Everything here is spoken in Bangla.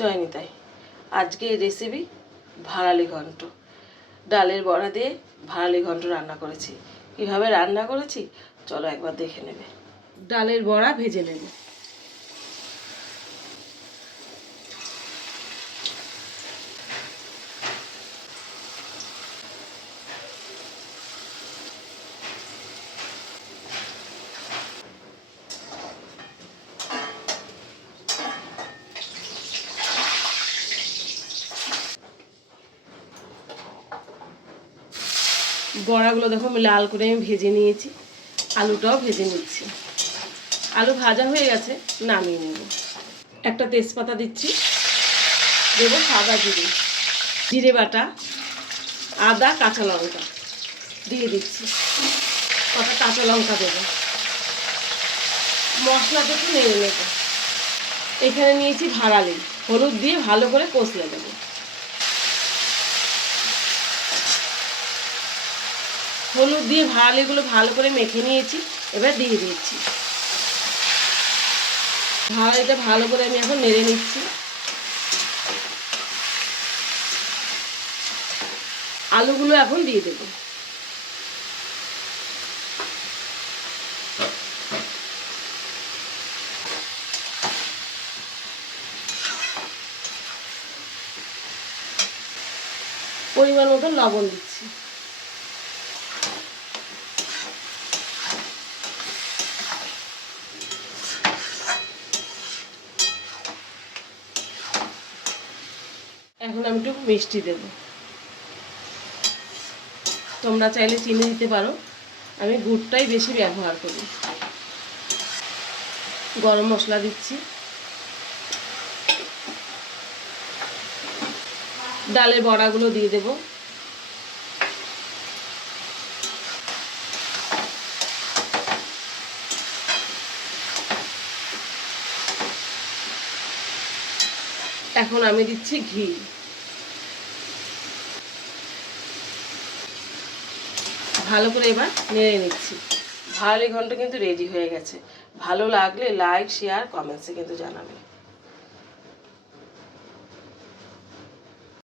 জয়নিতাই। আজকে রেসিপি ভাড়ালি ঘন্ট। ডালের বড়া দিয়ে ভাড়ালি ঘন্ট রান্না করেছি। কীভাবে রান্না করেছি চলো একবার দেখে নেবে। ডালের বড়া ভেজে নেবে। বড়াগুলো দেখো আমি লাল করে ভেজে নিয়েছি, আলুটাও ভেজে নিচ্ছি। আলু ভাজা হয়ে গেছে, নামিয়ে নেব। একটা তেজপাতা দিচ্ছি, দেবো সাদা জিরে, জিরে বাটা, আদা, কাঁচা লঙ্কা দিয়ে দিচ্ছি। কটা কাঁচা লঙ্কা দেবো। মশলাটা একটু নেড়ে নেব। এখানে নিয়েছি ভাড়ালি, হলুদ দিয়ে ভালো করে কষলে দেবো। হলুদ দিয়ে ভাড়ালিগুলো ভালো করে মেখে নিয়েছি, এবার দিয়ে দিচ্ছি। ভাড়ালিটা ভালো করে আমি এখন নেড়ে নিচ্ছি। আলুগুলো এখন দিয়ে দেব। পরিমাণ মতো লবণ দিচ্ছি। এখন আমি একটু মিষ্টি দেব। তোমরা চাইলে চিনি দিতে পারো, আমি গুড়টাই বেশি ব্যবহার করি। গরম মশলা দিচ্ছি। ডালের বড়াগুলো দিয়ে দেব। এখন আমি দিচ্ছি ঘি। ভালো করে এবার নেড়ে নিচ্ছি। ভাড়ালি ঘন্ট কিন্তু রেডি হয়ে গেছে। ভালো লাগলে লাইক, শেয়ার, কমেন্টসে কিন্তু জানাবে।